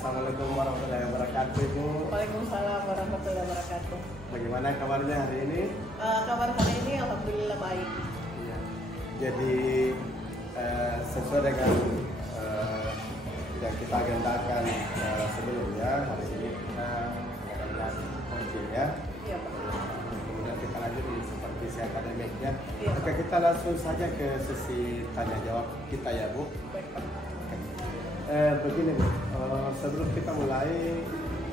Assalamualaikum warahmatullahi wabarakatuh, Ibu. Waalaikumsalam warahmatullahi wabarakatuh. Bagaimana kabarnya hari ini? Kabar hari ini alhamdulillah baik. Iya. Jadi sesuai dengan yang kita agendakan sebelumnya, hari ini kita mengadakan coaching ya. Iya, Pak. Kemudian kita lanjut di supervisi akademiknya. Iya. Oke, kita langsung saja ke sesi tanya jawab kita ya, Bu. Baik, Pak. Begini Bu, sebelum kita mulai,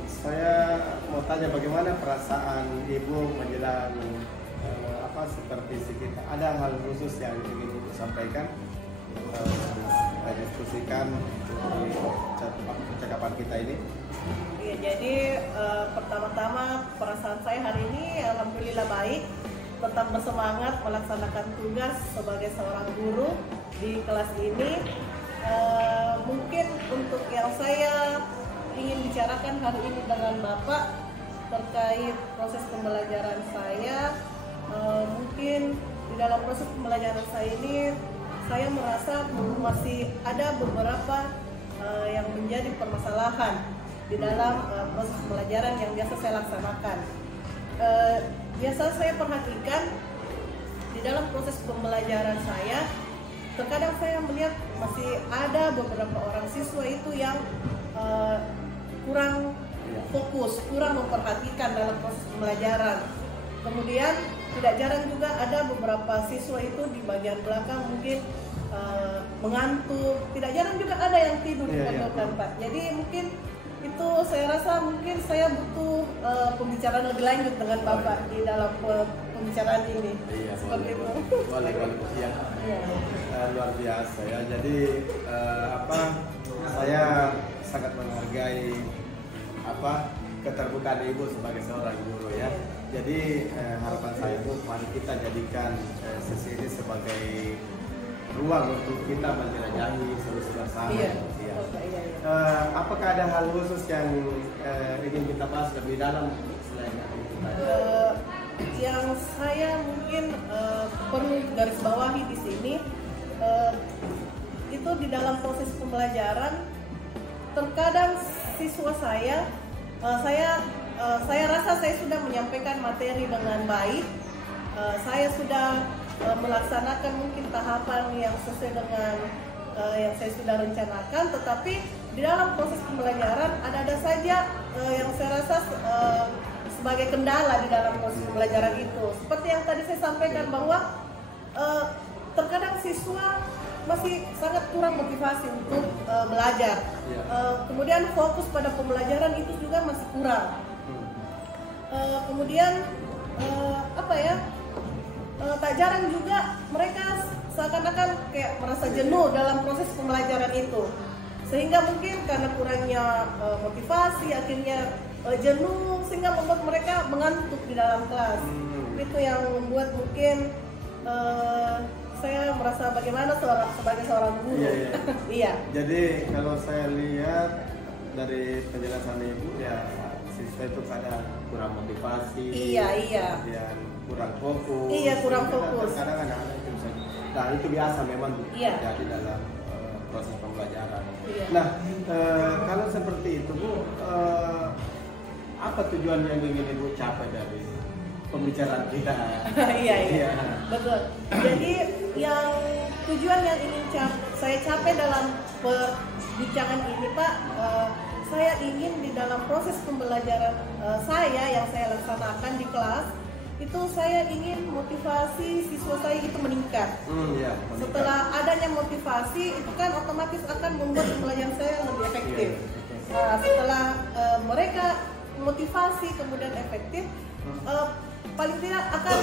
saya mau tanya bagaimana perasaan Ibu menjelang supervisi kita. Ada hal khusus yang ingin Ibu sampaikan, kita diskusikan di percakapan kita ini? Iya, jadi pertama-tama perasaan saya hari ini alhamdulillah baik. Tetap bersemangat melaksanakan tugas sebagai seorang guru di kelas ini. Mungkin untuk yang saya ingin bicarakan hari ini dengan Bapak terkait proses pembelajaran saya, mungkin di dalam proses pembelajaran saya ini saya merasa masih ada beberapa yang menjadi permasalahan di dalam proses pembelajaran yang biasa saya laksanakan. Biasa saya perhatikan di dalam proses pembelajaran saya, terkadang saya melihat masih ada beberapa orang siswa itu yang kurang fokus, kurang memperhatikan dalam proses pembelajaran. Kemudian tidak jarang juga ada beberapa siswa itu di bagian belakang mungkin mengantuk. Tidak jarang juga ada yang tidur di pondok tempat. Jadi mungkin itu saya rasa mungkin saya butuh pembicaraan lebih lanjut dengan Bapak di dalam pembicaraan ini. Iya, seperti itu. Boleh. Ya. Iya. Luar biasa ya. Jadi saya sangat menghargai keterbukaan Ibu sebagai seorang guru ya. Jadi harapan saya Bu, mari kita jadikan sesi ini sebagai ruang untuk kita menjelajahi solusi bersama. Iya. Ya. Iya. Apakah ada hal khusus yang ingin kita bahas lebih dalam selain itu? Yang saya mungkin perlu garis bawahi di sini, itu di dalam proses pembelajaran terkadang siswa saya rasa saya sudah menyampaikan materi dengan baik, saya sudah melaksanakan mungkin tahapan yang sesuai dengan yang saya sudah rencanakan, tetapi di dalam proses pembelajaran ada saja yang saya rasa sebagai kendala di dalam proses pembelajaran itu. Seperti yang tadi saya sampaikan bahwa terkadang siswa masih sangat kurang motivasi untuk belajar. Kemudian fokus pada pembelajaran itu juga masih kurang. Kemudian tak jarang juga mereka seakan-akan kayak merasa jenuh dalam proses pembelajaran itu, sehingga mungkin karena kurangnya motivasi akhirnya jenuh sehingga membuat mereka mengantuk di dalam kelas. Itu yang membuat mungkin saya merasa bagaimana sebagai seorang guru. Iya. Jadi kalau saya lihat dari penjelasan Ibu ya, siswa itu kadang kurang motivasi. Iya. Dan kurang fokus. Iya, kurang fokus. Kadang anak-anak itu bisa. Nah itu biasa memang terjadi dalam proses pembelajaran. Iya. Nah kalau seperti itu Bu, apa tujuan yang ingin Ibu capai dari pembicaraan kita? Iya. Betul. Jadi yang tujuan yang ingin saya capai dalam perbincangan ini Pak, saya ingin di dalam proses pembelajaran saya yang saya laksanakan di kelas itu saya ingin motivasi siswa saya itu meningkat. Meningkat. Setelah adanya motivasi itu kan otomatis akan membuat pembelajaran saya lebih efektif. Nah, setelah mereka motivasi kemudian efektif, paling tidak akan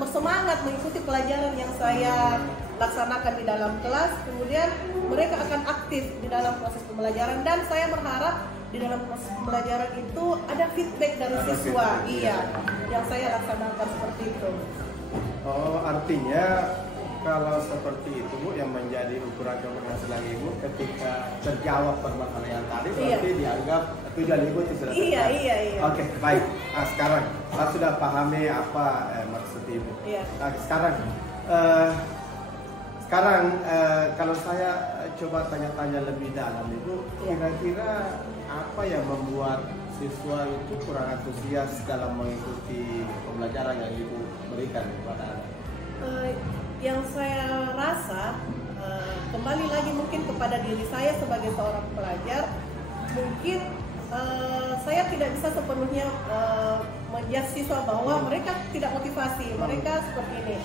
bersemangat mengikuti pelajaran yang saya laksanakan di dalam kelas. Kemudian mereka akan aktif di dalam proses pembelajaran dan saya berharap di dalam proses pembelajaran itu ada feedback dari siswa. Iya, yang saya laksanakan seperti itu. Oh, artinya kalau seperti itu Bu, yang menjadi ukuran keberhasilan Ibu ketika terjawab permasalahan tadi berarti dianggap tujuan Ibu itu sudah tercapai. Iya. Oke, baik. Nah, sekarang saya sudah pahami apa maksud Ibu. Iya. Nah, sekarang kalau saya coba tanya-tanya lebih dalam Ibu, kira-kira apa yang membuat siswa itu kurang antusias dalam mengikuti pembelajaran yang Ibu berikan kepada anak? Yang saya rasa kembali lagi mungkin kepada diri saya sebagai seorang pelajar, mungkin saya tidak bisa sepenuhnya menjudge siswa bahwa mereka tidak motivasi, mereka seperti ini.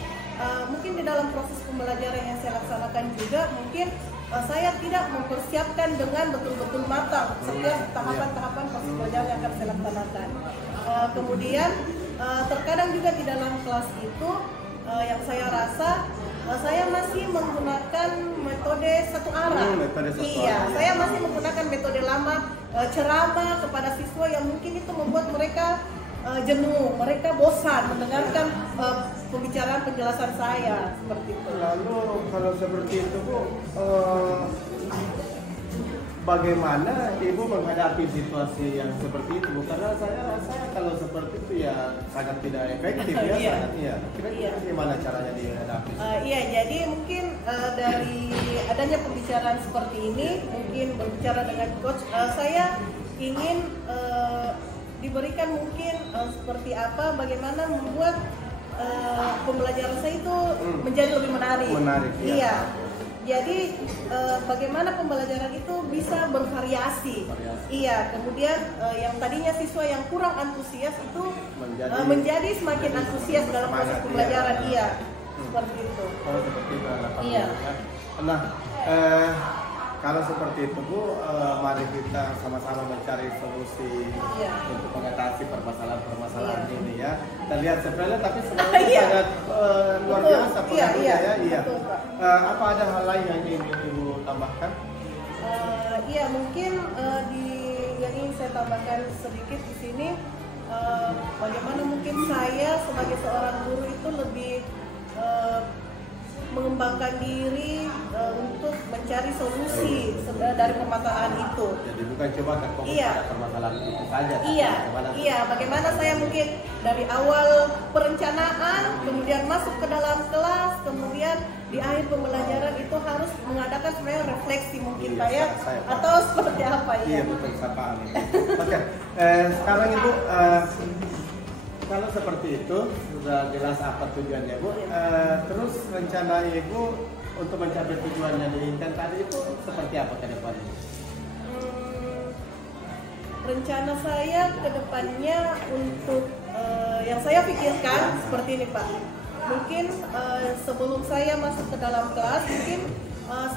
Mungkin di dalam proses pembelajaran yang saya laksanakan juga mungkin saya tidak mempersiapkan dengan betul-betul matang setiap tahapan-tahapan proses pembelajaran yang akan saya laksanakan. Kemudian terkadang juga di dalam kelas itu yang saya rasa saya masih menggunakan metode satu arah. Saya masih menggunakan metode lama, ceramah kepada siswa yang mungkin itu membuat mereka jenuh, mereka bosan mendengarkan pembicaraan penjelasan saya seperti itu. Lalu kalau seperti itu Bu, bagaimana Ibu menghadapi situasi yang seperti itu Bu? Karena saya rasa kalau seperti itu ya sangat tidak efektif ya. Kira-kira gimana caranya dihadapi? Iya, jadi mungkin dari adanya pembicaraan seperti ini, mungkin berbicara dengan coach, saya ingin diberikan mungkin seperti apa, bagaimana membuat pembelajaran saya itu menjadi lebih menarik. Iya. Jadi bagaimana pembelajaran itu bisa bervariasi. Iya. Kemudian yang tadinya siswa yang kurang antusias itu menjadi semakin antusias dalam proses pembelajaran. Iya. Seperti itu. Kalau seperti itu. Iya. Nah, kalau seperti itu Bu, mari kita sama-sama mencari solusi untuk mengatasi permasalahan-permasalahan ini ya. Kita lihat sepele tapi sebenarnya sangat luar biasa pengaruhnya ya. Iya. Apa ada hal lain yang ingin Ibu tambahkan? Iya, mungkin yang ingin saya tambahkan sedikit di sini, bagaimana mungkin saya sebagai seorang guru itu lebih mengembangkan diri untuk mencari solusi dari permasalahan itu. Jadi bukan coba terfokus pada permasalahan itu saja. Iya. Bagaimana saya mungkin dari awal perencanaan, kemudian masuk ke dalam kelas, kemudian di akhir pembelajaran itu harus mengadakan sebenarnya refleksi mungkin Pak ya, atau seperti apa ya? Iya betul, saya paham. Oke, sekarang Ibu. Kalau seperti itu sudah jelas apa tujuannya Bu. Terus rencana Ibu untuk mencapai tujuan yang diinginkan tadi itu seperti apa ke depannya? Rencana saya ke depannya untuk yang saya pikirkan seperti ini Pak. Mungkin sebelum saya masuk ke dalam kelas, mungkin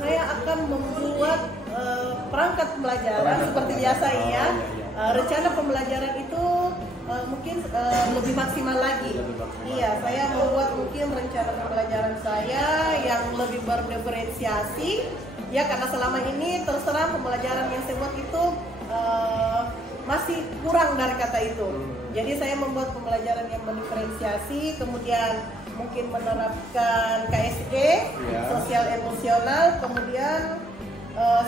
saya akan membuat perangkat pembelajaran seperti biasa ya. Rencana pembelajaran itu mungkin lebih maksimal lagi. Iya, saya membuat mungkin rencana pembelajaran saya yang lebih berdiferensiasi. Ya, karena selama ini terus terang pembelajaran yang saya buat itu masih kurang dari kata itu. Jadi saya membuat pembelajaran yang mendiferensiasi, kemudian mungkin menerapkan KSE, sosial emosional, kemudian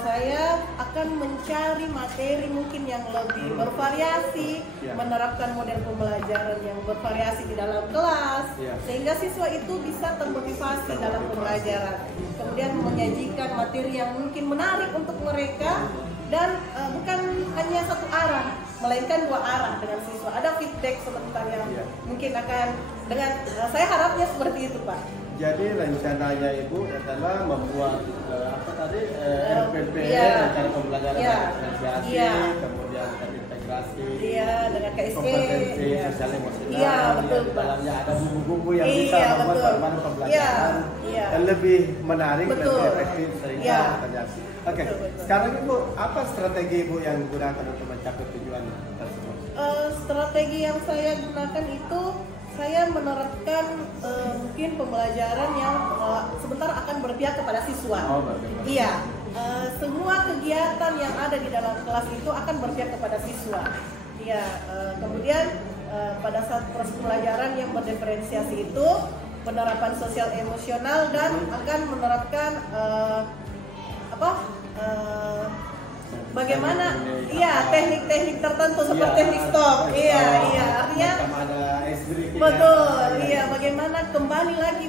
saya akan mencari materi mungkin yang lebih bervariasi, menerapkan model pembelajaran yang bervariasi di dalam kelas, sehingga siswa itu bisa termotivasi dalam pembelajaran. Kemudian menyajikan materi yang mungkin menarik untuk mereka, dan bukan hanya satu arah, melainkan dua arah dengan siswa. Ada feedback sebentar yang mungkin akan dengan saya harapnya seperti itu, Pak. Jadi rencananya Ibu adalah membuat RPP, rencana pembelajaran diferensiasi, kemudian terintegrasi, dengan KSE, kompetensi sosial emosional, betul, di dalamnya ada bumbu-bumbu yang bisa membuat bagaimana pembelajaran dan lebih menarik, lebih efektif sehingga terjadi. Oke, sekarang Ibu, apa strategi Ibu yang digunakan untuk mencapai tujuan tersebut? Strategi yang saya gunakan itu saya menerapkan mungkin pembelajaran yang sebentar akan berpihak kepada siswa. Iya, semua kegiatan yang ada di dalam kelas itu akan berpihak kepada siswa. Iya, kemudian pada saat proses pembelajaran yang berdiferensiasi itu penerapan sosial emosional dan akan menerapkan bagaimana teknik-teknik tertentu seperti teknik stop. Artinya betul. Bagaimana kembali lagi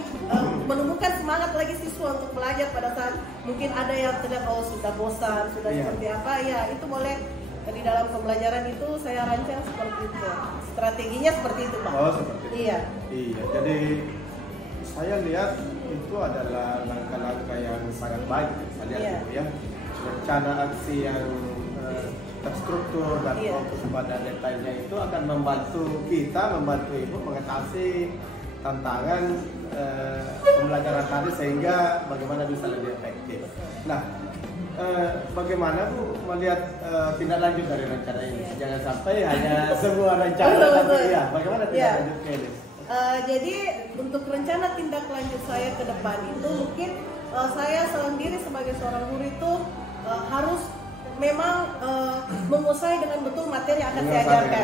menumbuhkan semangat lagi siswa untuk belajar pada saat mungkin ada yang terlihat sudah bosan, sudah seperti apa, itu boleh di dalam pembelajaran itu saya rancang seperti itu. Strateginya seperti itu, Pak. Seperti itu. Iya, jadi saya lihat itu adalah langkah-langkah yang sangat baik. Saya lihat itu rencana aksi yang terstruktur dan fokus pada detailnya itu akan membantu Ibu mengatasi tantangan pembelajaran tadi sehingga bagaimana bisa lebih efektif. Nah, bagaimana Bu melihat tindak lanjut dari rencana ini? Jangan sampai hanya sebuah rencana, tapi bagaimana tindak lanjutnya ini? Jadi untuk rencana tindak lanjut saya ke depan itu mungkin saya sendiri sebagai seorang guru itu harus memang menguasai dengan betul materi yang akan saya ajarkan.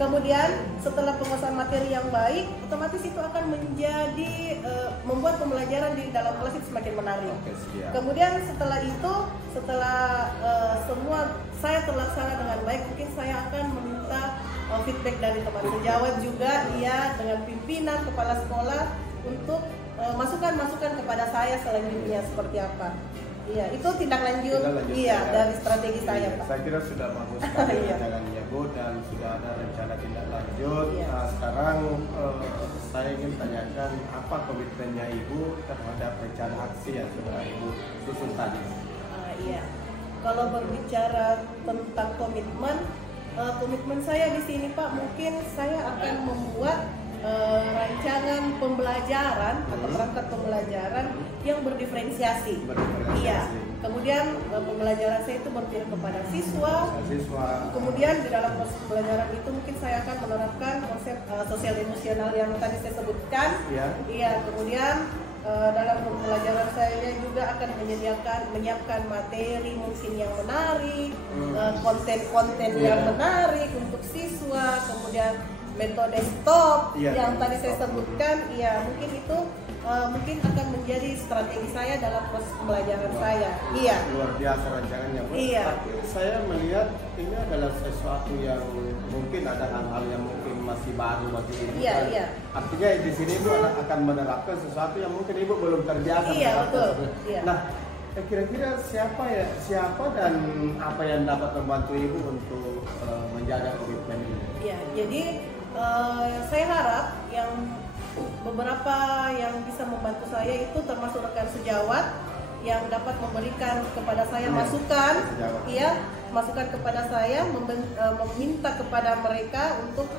Kemudian setelah penguasaan materi yang baik, otomatis itu akan menjadi membuat pembelajaran di dalam kelas itu semakin menarik. Kemudian setelah itu, setelah semua saya terlaksana dengan baik, mungkin saya akan meminta feedback dari teman sejawat juga, dengan pimpinan kepala sekolah untuk masukan-masukan kepada saya selanjutnya seperti apa. Itu tindak lanjut, dari strategi saya, Pak. Saya kira sudah bagus sekali rencananya, Bu, dan sudah ada rencana tindak lanjut. Nah, sekarang saya ingin tanyakan apa komitmennya Ibu terhadap rencana aksi yang sudah Ibu susun tadi. Kalau berbicara tentang komitmen saya di sini, Pak, mungkin saya akan membuat rancangan pembelajaran atau perangkat pembelajaran yang berdiferensiasi. Kemudian pembelajaran saya itu berpihak kepada siswa. Kemudian di dalam proses pembelajaran itu mungkin saya akan menerapkan konsep sosial emosional yang tadi saya sebutkan. Kemudian dalam pembelajaran saya juga akan menyiapkan materi mungkin yang menarik, konten-konten yang menarik untuk siswa. Kemudian metode stop yang tadi saya sebutkan, mungkin itu mungkin akan menjadi strategi saya dalam proses pembelajaran saya. Luar biasa rancangannya, Bu. Tapi saya melihat ini adalah sesuatu yang mungkin ada hal-hal yang mungkin masih baru bagi Ibu. Artinya di sini Ibu akan menerapkan sesuatu yang mungkin Ibu belum terbiasa. Betul. Nah, kira-kira siapa dan apa yang dapat membantu Ibu untuk menjaga komitmen ini? Jadi saya harap yang beberapa yang bisa membantu saya itu termasuk rekan sejawat yang dapat memberikan kepada saya masukan, masukan kepada saya, meminta kepada mereka untuk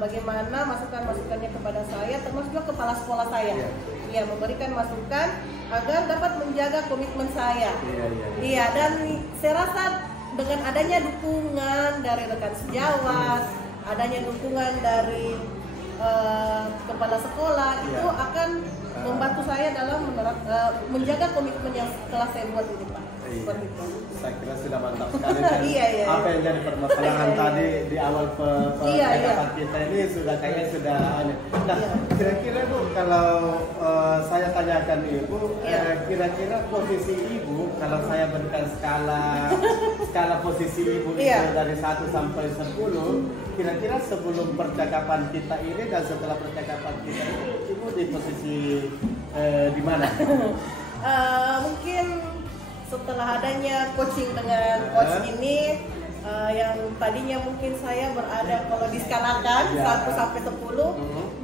bagaimana masukannya kepada saya, termasuk juga kepala sekolah saya, memberikan masukan agar dapat menjaga komitmen saya. Dan saya rasa dengan adanya dukungan dari rekan sejawat, adanya dukungan dari kepala sekolah itu akan membantu saya dalam menjaga komitmen yang telah saya buat ini, Pak. Seperti itu. Saya kira sudah mantap sekali. Apa yang jadi permasalahan tadi di awal percakapan kita ini sudah kayaknya sudah. Nah, kira-kira Bu, kalau saya tanyakan Ibu, kira-kira posisi Ibu kalau saya berikan skala posisi Ibu itu dari 1 sampai 10, kira-kira sebelum percakapan kita ini dan setelah percakapan kita ini Ibu di posisi di mana? Mungkin setelah adanya coaching dengan coach ini, yang tadinya mungkin saya berada kalau diskalakan 1 sampai 10,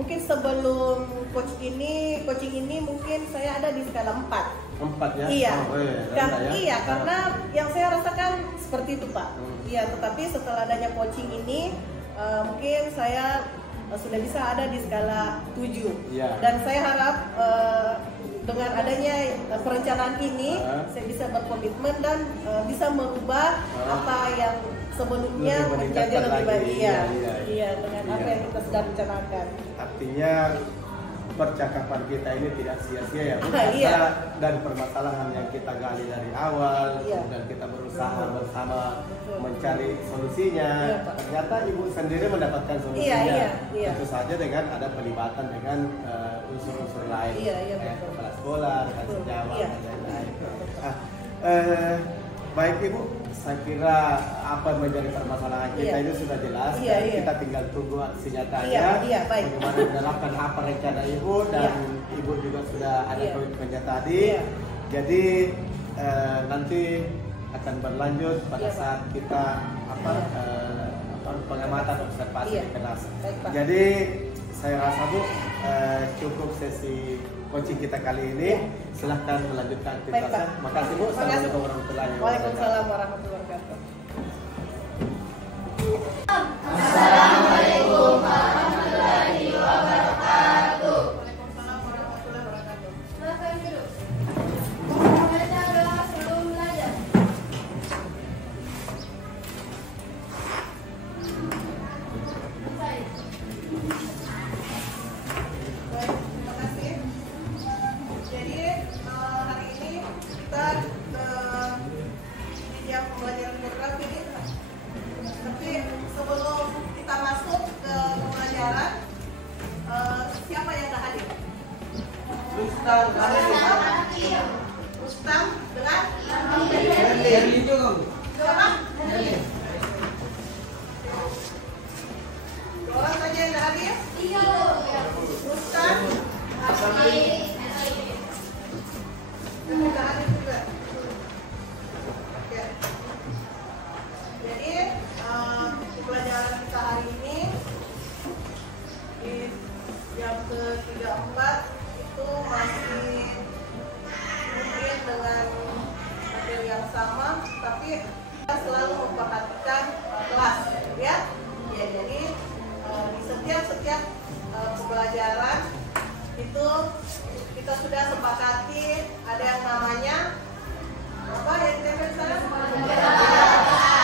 mungkin sebelum coaching ini mungkin saya ada di skala 4. 4 ya? Iya. Ya? Karena yang saya rasakan seperti itu, Pak. Iya, tetapi setelah adanya coaching ini mungkin saya sudah bisa ada di skala 7. Dan saya harap dengan adanya perencanaan ini saya bisa berkomitmen dan bisa merubah apa yang sebelumnya menjadi lebih baik. Iya, dengan apa yang kita sudah rencanakan. Artinya percakapan kita ini tidak sia-sia ya, karena dari permasalahan yang kita gali dari awal, kemudian kita berusaha bersama mencari solusinya. Ternyata ibu sendiri mendapatkan solusinya. Tentu saja dengan ada pelibatan dengan unsur-unsur lain, kepala sekolah, rekan sejawat dan lain-lain. Baik Ibu, saya kira apa yang menjadi permasalahan kita ini sudah jelas. Kita tinggal tunggu aksi nyatanya. Bagaimana menerapkan apa rencana Ibu, dan Ibu juga sudah ada komitmennya tadi. Jadi nanti akan berlanjut pada saat kita pengamatan observasi di kelas. Jadi saya rasa Bu cukup sesi coaching kita kali ini. Silahkan melanjutkan aktivitasnya. Makasih Bu. Assalamualaikum warahmatullahi wabarakatuh. Waalaikumsalam warahmatullahi wabarakatuh. Assalamualaikum warahmatullahi wabarakatuh. Waalaikumsalam warahmatullahi wabarakatuh. Silakan duduk. Baca doa sebelum belajar. Baik. Terima kasih. Jadi hari ini kita di jam pembelajaran geografi ini. Tapi sebelum kita masuk ke pembelajaran, siapa yang nggak hadir? Rustam dengan siapa? Orang saja yang nggak hadir? Rustam nggak hadir juga. Oke. Jadi pembelajaran kita hari ini di jam ke-34 itu masih mungkin dengan materi yang sama, tapi kita selalu memperhatikan kelas, ya. Jadi di setiap pembelajaran itu kita sudah sepakati ada yang namanya apa yang kita sana?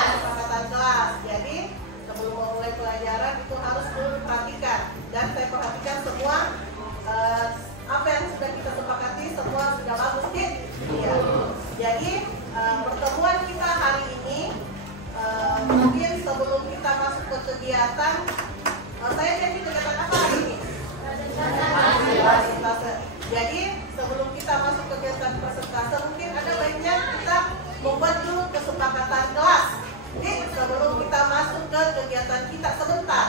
Kesepakatan kelas. Jadi sebelum memulai pelajaran itu harus diperhatikan, dan saya perhatikan semua apa yang sudah kita sepakati semua sudah bagus, ya. Jadi pertemuan kita hari ini mungkin sebelum kita masuk ke kegiatan, saya jadi kegiatan apa hari ini? Presentase. Jadi sebelum kita masuk ke kegiatan presentase, mungkin ada baiknya kita membuat dulu kesepakatan kelas. Jadi sebelum kita masuk ke kegiatan kita sebentar.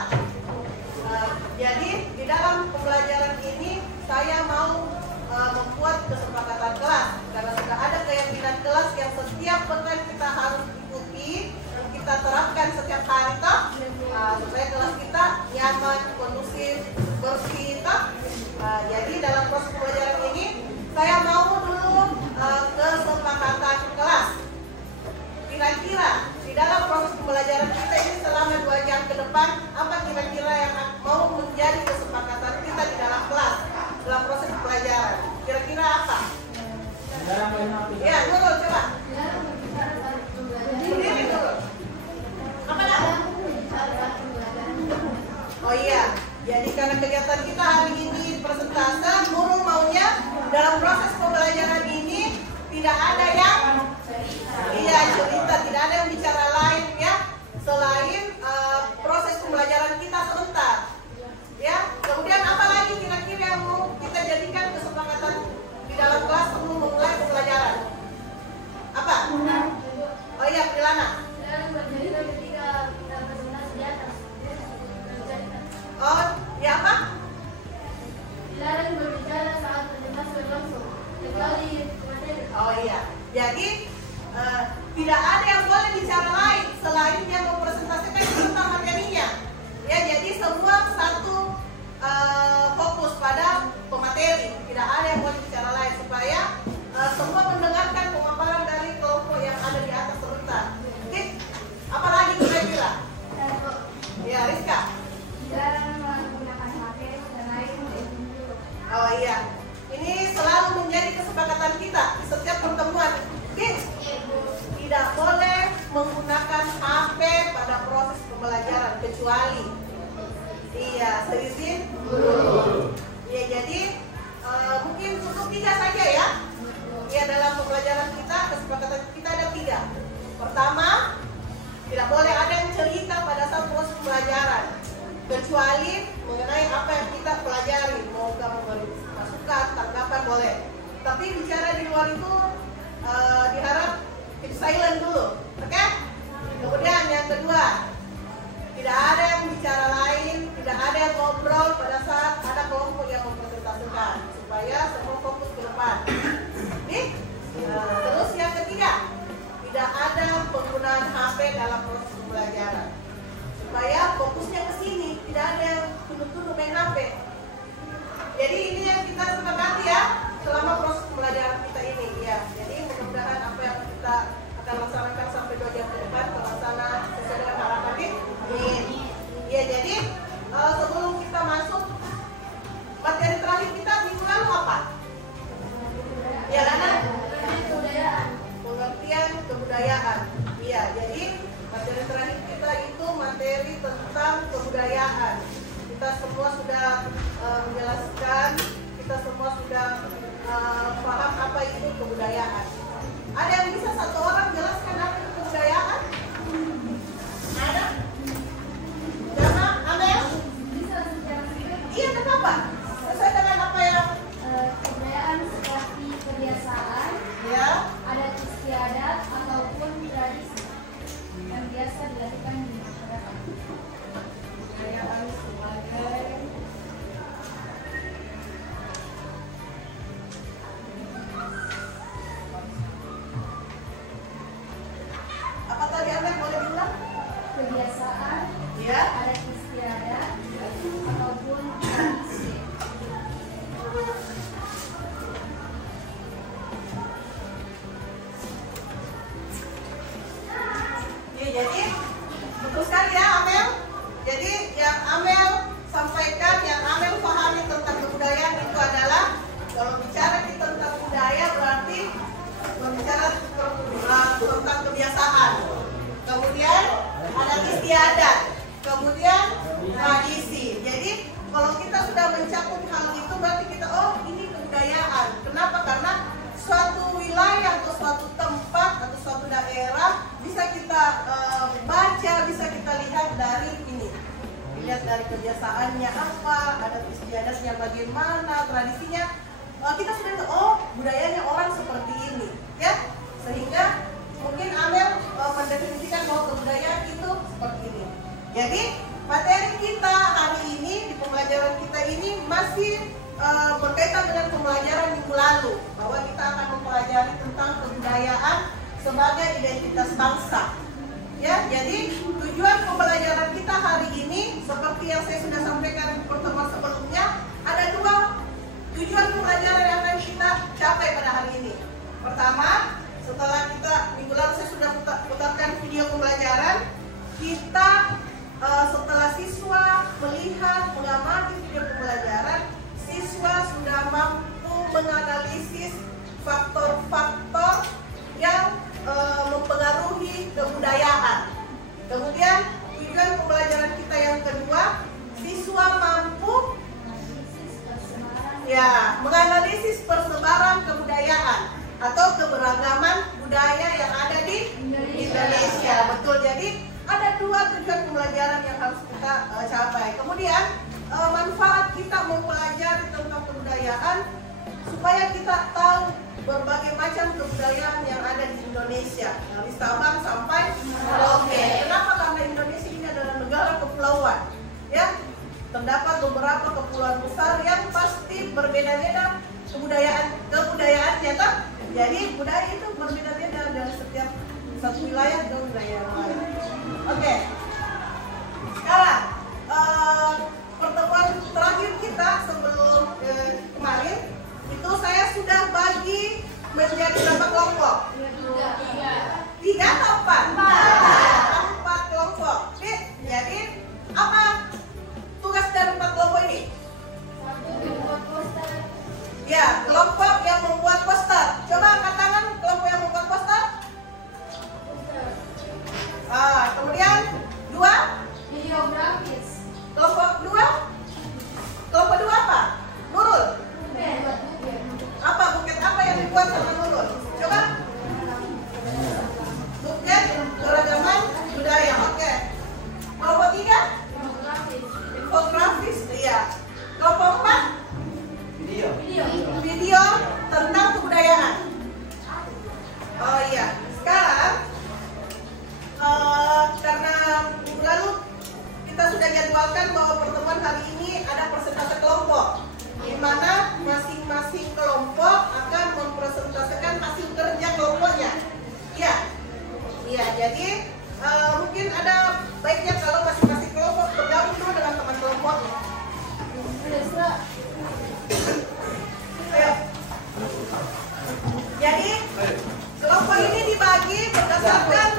Jadi di dalam pembelajaran ini saya mau membuat kesepakatan kelas, karena sudah ada keyakinan kelas yang setiap pekan kita harus ikuti dan kita terapkan setiap hari toh, supaya kelas kita nyaman, kondusif, bersih toh. Jadi dalam proses pembelajaran ini saya mau dulu kesepakatan kelas. Kira-kira di dalam proses pembelajaran kita ini selama 2 jam ke depan, apa kira-kira yang mau menjadi kesepakatan kita di dalam kelas dalam proses pembelajaran? Kira-kira apa? Ya, dulu coba. Berdiri dulu. Apa dah? Oh iya, jadi karena kegiatan kita hari ini presentase, guru maunya dalam proses pembelajaran ini tidak ada yang cerita, tidak ada yang bicara lain ya, selain proses pembelajaran kita sebentar. Ya, kemudian apa lagi kira-kira yang mau kita jadikan kesepakatan di dalam kelas sebelum memulai pembelajaran? Apa? Oh iya, Prilana. Oh, ya apa? Dilarang berbicara saat presentasi berlangsung. Oh iya, ini selalu menjadi kesepakatan kita di setiap pertemuan. Tidak boleh menggunakan HP pada proses pembelajaran kecuali seizin guru. Iya, jadi mungkin cukup 3 saja ya. Ya, dalam pembelajaran kita kesepakatan kita ada 3. Pertama, tidak boleh ada yang cerita pada saat proses pembelajaran kecuali mengenai apa yang kita pelajari. Mau kamu beri masukan, tanggapan boleh. Tapi bicara di luar itu diharap keep silent dulu, oke? Kemudian yang kedua, tidak ada yang bicara lain, tidak ada yang ngobrol pada saat ada kelompok yang mempresentasikan, supaya semua fokus ke depan. Nih, terus yang ketiga, tidak ada penggunaan HP dalam proses pembelajaran, supaya fokusnya ke sini, tidak ada yang tunduk-tunduk main HP. Jadi ini yang kita sepakati ya selama proses pembelajaran kita ini ya. Jadi mudah-mudahan apa yang kita akan laksanakan sampai 2 jam ke depan terlaksana sesuai dengan harapan ini. Ya, jadi sebelum kita masuk materi terakhir kita minggu lalu apa? Ya, karena pengertian kebudayaan. Iya, jadi materi terakhir kita itu materi tentang kebudayaan. Kita semua sudah menjelaskan, kita semua sudah paham apa itu kebudayaan. Ada yang bisa satu orang jelaskan apa itu kebudayaan? Ada? Jangan, Amel? Iya, kenapa? Sesuai dengan apa yang Kebudayaan seperti kebiasaan, ya, adat istiadat ataupun tradisi yang biasa dilakukan di masyarakat. kebudayaan sebagai apa tadi Amel boleh bilang? Kebiasaan, Ya. adat istiadat ataupun tradisi. Jadi betul sekali ya Amel. Jadi yang Amel sampaikan, yang Amel pahami tentang kebudayaan itu adalah kalau bicara kita tentang budaya berarti berbicara tentang kebiasaan. Kemudian adat istiadat, kemudian tradisi. Jadi kalau kita sudah mencakup hal itu berarti kita ini kebudayaan. Kenapa? Karena suatu wilayah atau suatu tempat atau suatu daerah bisa kita baca, bisa kita lihat dari ini. Lihat dari kebiasaannya apa, adat istiadatnya bagaimana, tradisinya. Kita sudah tahu, budayanya orang seperti ini, ya. Sehingga mungkin Amel mendefinisikan bahwa kebudayaan itu seperti ini. Jadi materi kita hari ini di pembelajaran kita ini masih berkaitan dengan pembelajaran minggu lalu, bahwa kita akan mempelajari tentang kebudayaan sebagai identitas bangsa. Ya, jadi tujuan pembelajaran kita hari ini seperti yang saya sudah sampaikan di pertemuan sebelumnya, ada 2 tujuan pembelajaran yang akan kita capai pada hari ini. Pertama, setelah kita minggu lalu saya sudah putarkan video pembelajaran, kita setelah siswa melihat mengamati video pembelajaran, siswa sudah mampu menganalisis faktor-faktor yang mempengaruhi kebudayaan. Kemudian tujuan pembelajaran kita yang kedua, siswa mampu menganalisis persebaran kebudayaan atau keberagaman budaya yang ada di Indonesia. Betul. Jadi ada 2 tujuan pembelajaran yang harus kita capai. Kemudian manfaat kita mempelajari tentang kebudayaan supaya kita tahu berbagai macam kebudayaan yang ada di Indonesia, dari Sabang sampai Merauke. Kenapa? Karena Indonesia ini adalah negara kepulauan, ya. Terdapat beberapa kepulauan besar yang pasti berbeda-beda kebudayaannya, tak? Jadi budaya itu berbeda-beda dari setiap satu wilayah ke wilayah yang lain. Oke. Sekarang pertemuan terakhir kita sebelum kemarin itu saya sudah bagi menjadi berapa kelompok? 3 atau 4 kelompok. Jadi apa tugas dari 4 kelompok ini? 1. Membuat poster Ya, kelompok yang membuat poster. Coba angkat tangan kelompok yang membuat poster. Kemudian 2 Videografis. kelompok 2. Kelompok 2 apa? Nurul. Apa buket apa yang dibuat sama Nurul? Coba. Buket keragaman budaya. Oke. Kelompok 3 infografis. Iya. Kelompok 4 video tentang kebudayaan. Oh iya. Sekarang karena minggu lalu kita sudah jadwalkan bahwa pertemuan hari ini ada persentase kelompok, di mana masing-masing kelompok akan mempresentasikan hasil kerja kelompoknya. Iya, iya. Jadi mungkin ada baiknya kalau masing-masing kelompok bergabung dulu dengan teman kelompoknya. Ayo. Jadi kelompok ini dibagi berdasarkan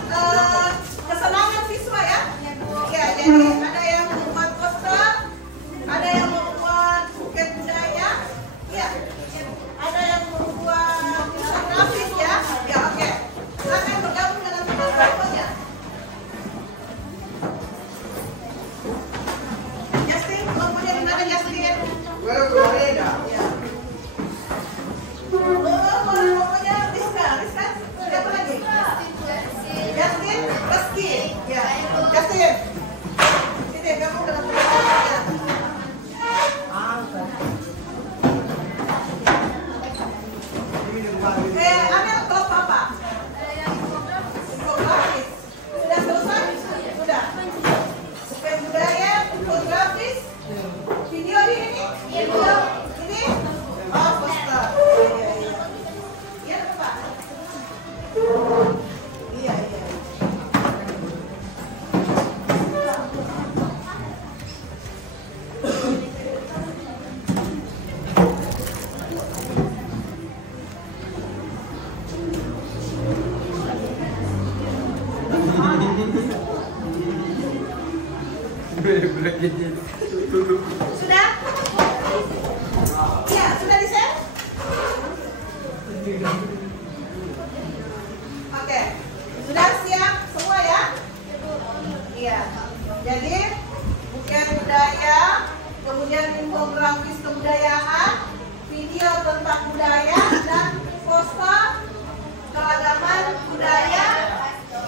kesenangan siswa ya. Ya, jadi ada yang membuat poster, ada yang membuat buket budaya, ya. Ada yang membuat grafis ya. Ya, oke. Silakan bergabung dengan teman kelompoknya. Justin, kelompoknya di mana Justin? Ya. Kelompoknya Rizka, siapa lagi? Justin, Rizky, ya. Justin, sini gabung dengan teman-temannya. Amel kelompok apa? Infografis. Sudah selesai? Sudah. Bukan budaya, infografis, video di ini? Video. Ini? Oh, poster. Iya, Pak. Iya. Sudah? Iya, sudah di-share? Oke. Sudah siap semua ya? Iya. Jadi bukan budaya, kemudian infografis kebudayaan, video tentang budaya, dan poster keragaman budaya.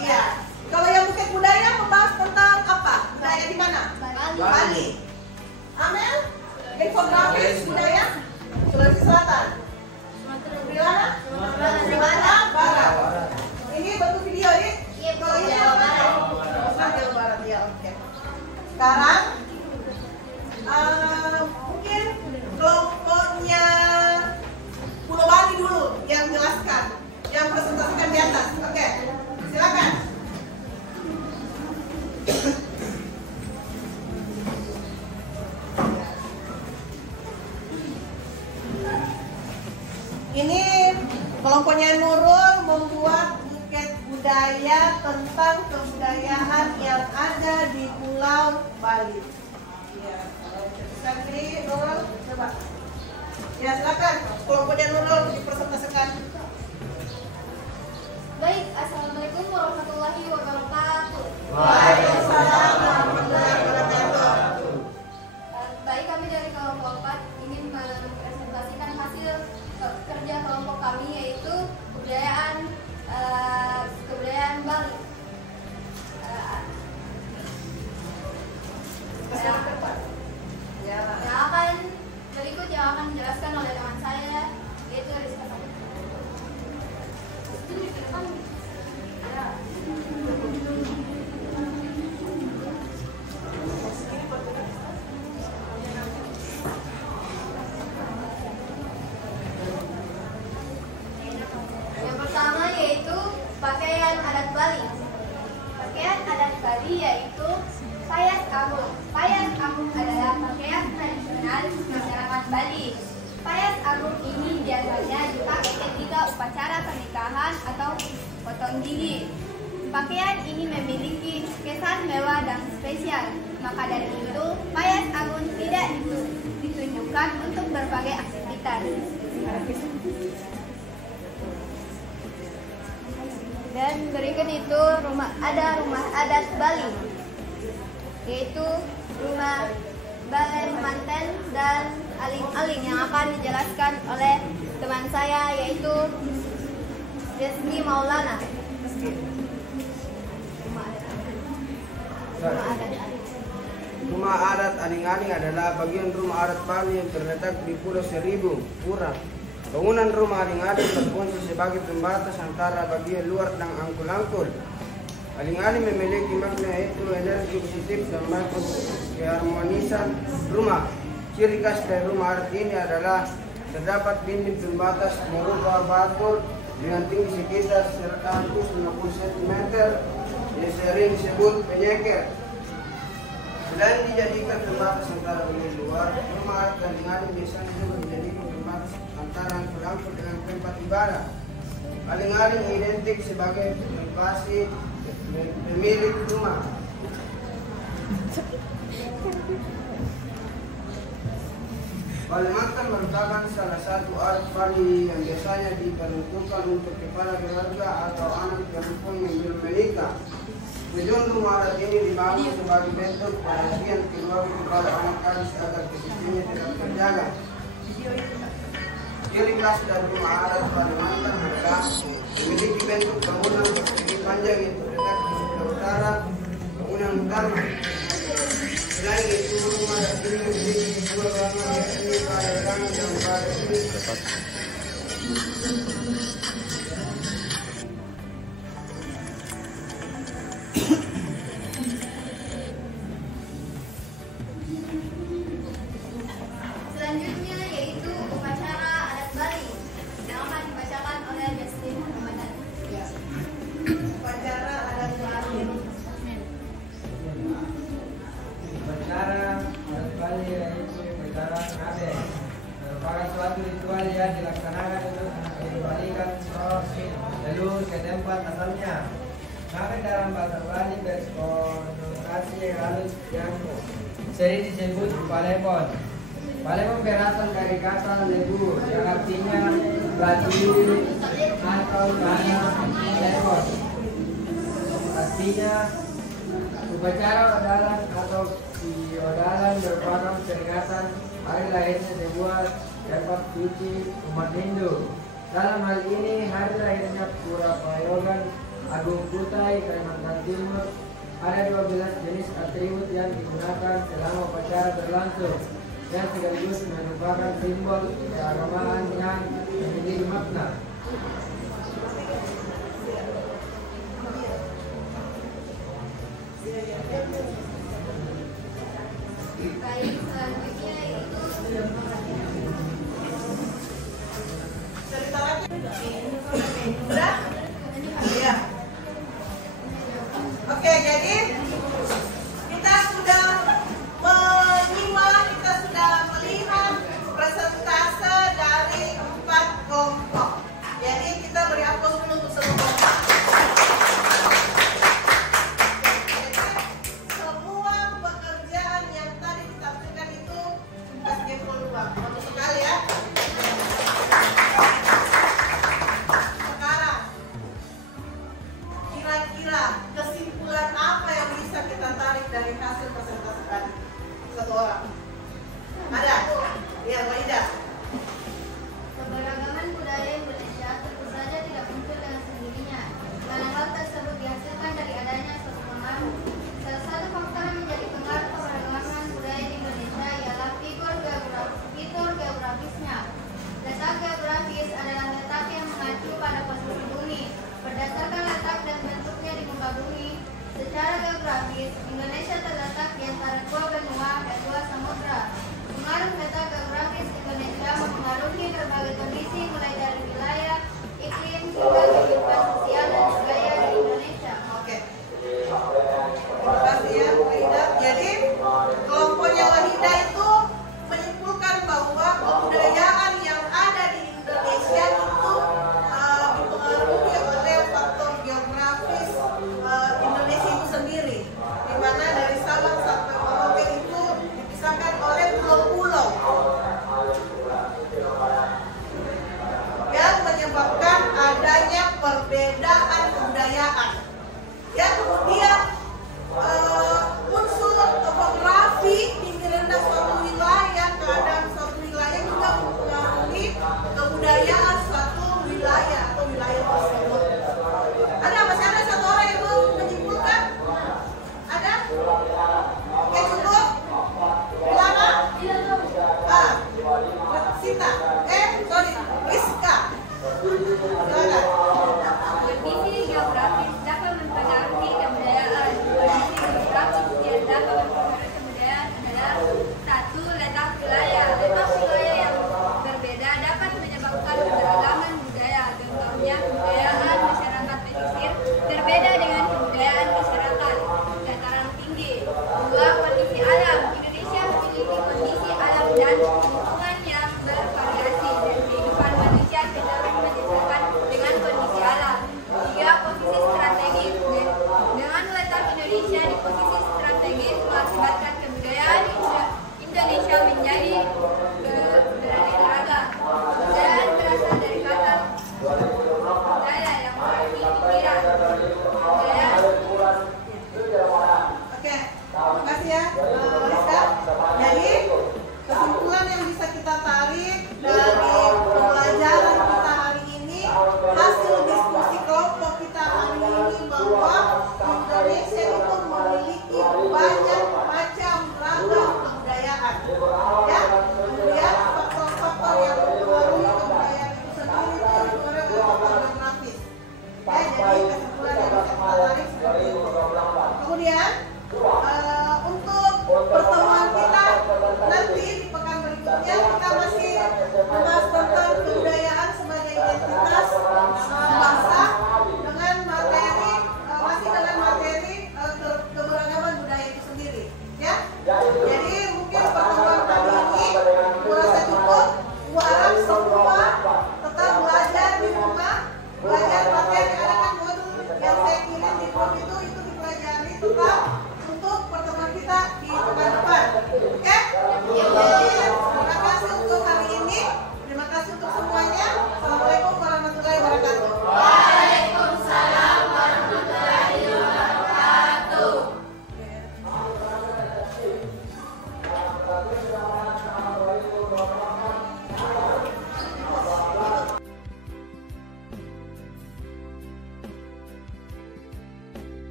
Iya. Kalau yang bukan budaya membahas tentang apa? Budaya di mana? Bali. Amel, infografis budaya Sulawesi Selatan. Di mana? Sumatera Barat. Ini bentuk video ya? Kalau ini apa? Jawa Barat ya, oke. Sekarang mungkin kelompoknya Pulau Bali dulu yang jelaskan, yang presentasikan di atas. Oke, silakan. Ini kelompoknya Nurul membuat buket budaya tentang kebudayaan yang ada di Pulau Bali. Ya, bisa beri Nurul, coba. Ya, silakan. Kelompoknya Nurul dipresentasikan. Baik, assalamualaikum warahmatullahi wabarakatuh. Waalaikumsalam warahmatullahi wabarakatuh. Baik, kami dari kelompok 4 ingin mempresentasikan hasil kerja kelompok kami, yaitu kebudayaan Bali. Yang akan berikut yang akan dijelaskan oleh teman saya, yaitu Rizka. Yang pertama yaitu pakaian adat Bali. Pakaian adat Bali yaitu payas agung. Payas agung adalah pakaian tradisional masyarakat Bali. Payas agung ini biasanya dipakai ketika upacara pernikahan atau potong gigi. Pakaian ini memiliki kesan mewah dan spesial. Maka dari itu, payas agung tidak ditunjukkan untuk berbagai aktivitas. berikut itu ada rumah adat Bali, yaitu rumah Balen Manten dan Aling-Aling yang akan dijelaskan oleh teman saya yaitu Rizky Maulana. Rumah adat Aling-Aling adalah bagian rumah adat Bali yang terletak di Pulau Seribu, Pura. Bangunan rumah Aling-Aling berfungsi sebagai pembatas antara bagian luar dan angkul-angkul. Aling-Aling memiliki makna yaitu energi positif dan makna keharmonisan rumah. Ciri khas dari rumah adat ini adalah terdapat dinding pembatas berupa batu dengan tinggi sekitar 150 cm yang sering disebut penyeker. Selain dijadikan pembatas antara bagian luar, rumah adat Aling-Aling biasanya juga dijadikan pembatas antara angkul-angkul dengan tempat ibadah. Aling-Aling identik sebagai privasi pemilik rumah. Balemantan merupakan salah satu adat Bali yang biasanya diperuntukkan untuk kepala keluarga atau anak perempuan yang belum menikah. Tujuan rumah adat ini dibangun sebagai bentuk perhatian keluarga kepada anak gadis agar posisinya tetap terjaga. Ciri khas dari rumah adat Balemantan adalah memiliki bentuk bangunan persegi panjang yang terletak di sebelah utara bangunan utama. Selain itu, rumah adat ini memiliki dua ruangan yakni pada kanan dan pada kiri. Selanjutnya yaitu upacara adat Bali yang akan dibacakan oleh Justin Ramadan. Upacara adat Bali. Upacara adat Bali yaitu upacara Ngabeh, merupakan suatu ritual yang dilaksanakan untuk mengembalikan roh lalu ke tempat asalnya. Ngabeh dalam bahasa Bali berkonotasi halus yang sering disebut palepon. Palepon berasal dari kata lebu yang artinya batu atau tanah lepon. Artinya upacara odalan atau odalan merupakan peringatan hari lahirnya sebuah tempat suci umat Hindu. Dalam hal ini hari lahirnya Pura Prayogan Agung Kutai, Kalimantan Timur. Ada 12 jenis atribut yang digunakan selama upacara berlangsung, yang sekaligus merupakan simbol keagamaan yang memiliki makna. Baik, selanjutnya yaitu Udah? Iya. Oke, jadi kita sudah menyimak, kita sudah melihat presentase dari 4 kelompok. Jadi kita beri aplaus dulu untuk seluruh kelompok. Jadi semua pekerjaan yang tadi ditampilkan itu basketball luar. Bagus sekali ya.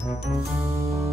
Thank